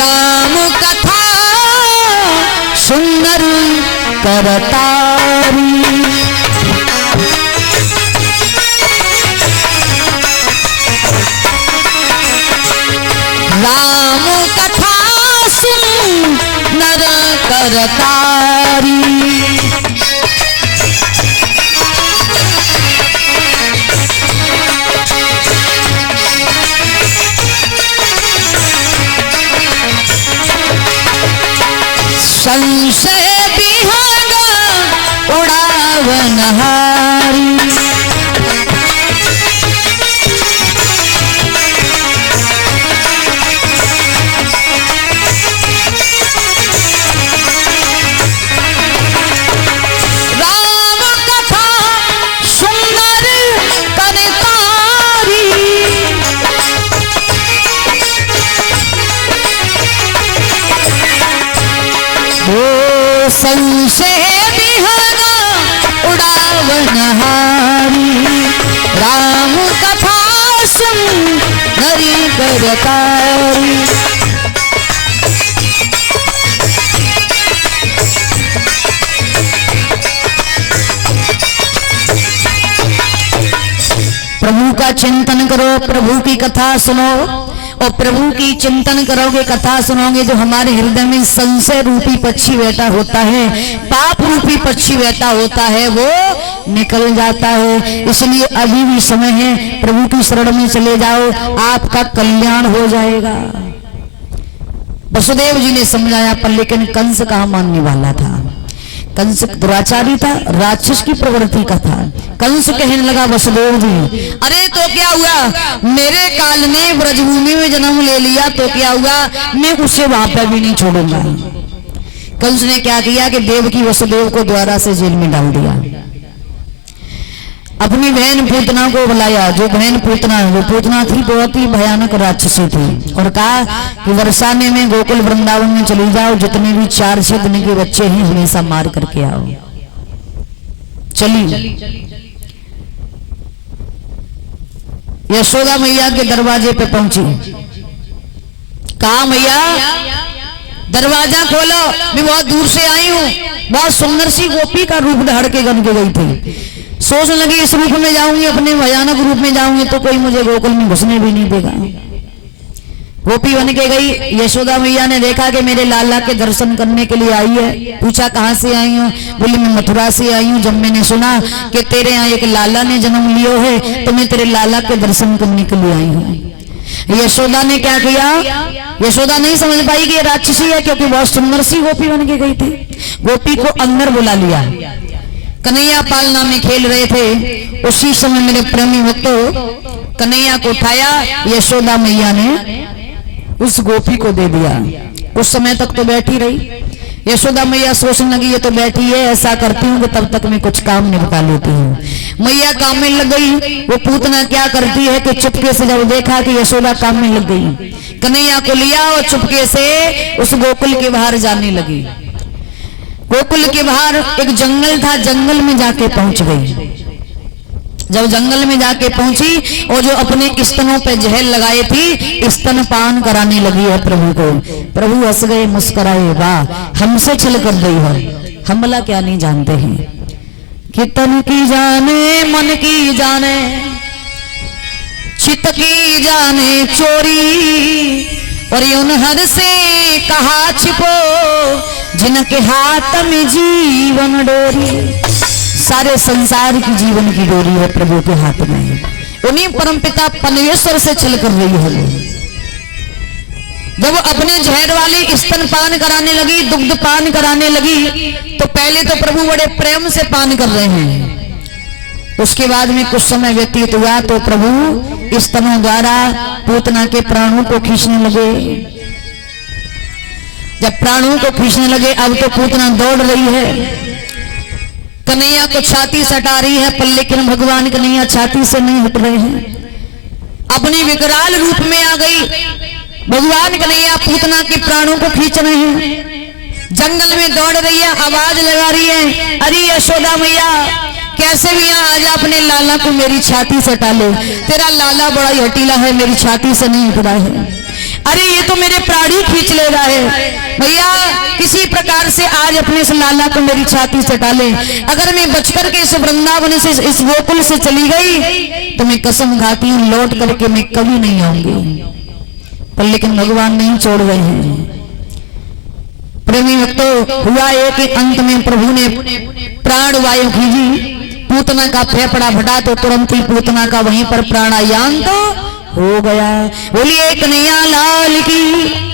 राम कथा सुंदर करतारी। राम कथा सुंदर करतारी। संशय विहंग उड़ावनहारी। राम कथा सुंदर करतारी। संशय विहंग उड़ावनहारी। राम कथा सुंदर करतारी। प्रभु का चिंतन करो, प्रभु की कथा सुनो, और प्रभु की चिंतन करोगे, कथा सुनोगे, जो हमारे हृदय में संशय रूपी पक्षी बैठा होता है, पाप रूपी पक्षी बैठा होता है, वो निकल जाता है। इसलिए अभी भी समय है, प्रभु की शरण में चले जाओ, आपका कल्याण हो जाएगा। वसुदेव जी ने समझाया, पर लेकिन कंस कहाँ मानने वाला था। कंस दुराचारी था, राक्षस की प्रवृत्ति का था। कंस कहने लगा, वसुदेव जी, अरे तो क्या हुआ, मेरे काल ने ब्रजभूमि में जन्म ले लिया तो क्या हुआ, मैं उसे वहां पर भी नहीं छोड़ूंगा। कंस ने क्या किया कि देवकी वसुदेव को द्वारा से जेल में डाल दिया। अपनी बहन पूतना को बुलाया, जो बहन पूतना, वो पूतना थी बहुत ही भयानक राक्षसी थी, और कहा कि वर्षाने में गोकुल वृंदावन में चली जाओ, जितने भी 4-6 दिन के बच्चे हैं हमेशा मार करके आओ। चली यशोदा मैया के दरवाजे पे पहुंची। कहा, मैया दरवाजा खोलो, मैं बहुत दूर से आई हूँ। बहुत सुंदर सी गोपी का रूप धार के गन के गई थी। सोचने लगी, इस रूप में जाऊंगी, अपने भयानक रूप में जाऊंगी तो कोई मुझे गोकुल में घुसने भी नहीं देगा। गोपी बन के गई। यशोदा मैया ने देखा कि मेरे लाला के दर्शन करने के लिए आई है। पूछा, कहाँ से आई हूँ? बोली, मैं मथुरा से आई हूँ। जब मैंने सुना कि तेरे यहाँ एक लाला ने जन्म लियो है तो मैं तेरे लाला के दर्शन करने के लिए आई हूँ। यशोदा ने क्या किया, यशोदा नहीं समझ पाई कि ये राक्षसी है, क्योंकि बहुत सुंदर सी गोपी बन के गई थी। गोपी को अंदर बुला लिया। कन्हैया पालना में खेल रहे थे, उसी समय मेरे प्रेमी भक्तों कन्हैया को उठाया, यशोदा मैया ने उस गोपी को दे दिया। कुछ समय तक तो बैठी रही। यशोदा मैया सोचने लगी, ये तो बैठी है, ऐसा करती हूँ कि तब तक मैं कुछ काम निपटा लेती हूँ। मैया काम में लग गई। वो पूतना क्या करती है कि चुपके से जब देखा कि यशोदा काम में लग गई, कन्हैया को लिया और चुपके से उस गोकुल के बाहर जाने लगी। गोकुल के बाहर एक जंगल था, जंगल में जाके पहुंच गई। जब जंगल में जाके पहुंची और जो अपने स्तनों पे जहर लगाए थी, स्तनपान कराने लगी है प्रभु को। प्रभु हंस गए, मुस्कुराए, वाह, हमसे छल कर गई है, हम भला क्या नहीं जानते हैं कि तन की जाने मन की जाने चित्त की जाने चोरी, और उन हद से कहा छिपो जिनके हाथ में जीवन डोरी। सारे संसार की जीवन की डोरी है प्रभु के हाथ में। उन्हीं परमपिता परमेश्वर से छल कर रही है। जब अपने जहर वाली स्तनपान कराने लगी, दुग्ध पान कराने लगी, तो पहले तो प्रभु बड़े प्रेम से पान कर रहे हैं। उसके बाद में कुछ समय व्यतीत हुआ तो प्रभु स्तनों द्वारा पूतना के प्राणों को खींचने लगे। जब प्राणों को खींचने लगे, अब तो पूतना दौड़ रही है, कन्हैया को छाती सटा रही है, पर लेकिन भगवान कन्हैया छाती से नहीं हट रहे हैं। अपनी विकराल रूप में आ गई। भगवान कन्हैया पूतना के प्राणों को खींच रहे हैं। जंगल में दौड़ रही है, आवाज लगा रही है, अरे यशोदा मैया, कैसे भी यहाँ आज अपने लाला को मेरी छाती से हटा ले। तेरा लाला बड़ा ही हटीला है, मेरी छाती से नहीं हट रहा है। अरे ये तो मेरे प्राण ही खींच ले रहा है। भैया किसी प्रकार से आज अपने इस लाला को मेरी छाती से डाले। अगर मैं बचकर के इस वृंदावन से, इस गोकुल से चली गई तो मैं कसम खाती हूँ लौट करके मैं कभी नहीं आऊंगी। पर लेकिन भगवान नहीं छोड़ रहे हैं। प्रेमी भक्तों, हुआ है कि अंत में प्रभु ने प्राण वायु खींची, पूतना का फेफड़ा फटा तो तुरंत ही पूतना का वहीं पर प्राणायाम तो हो गया। बोलिए कन्हैया लाल की।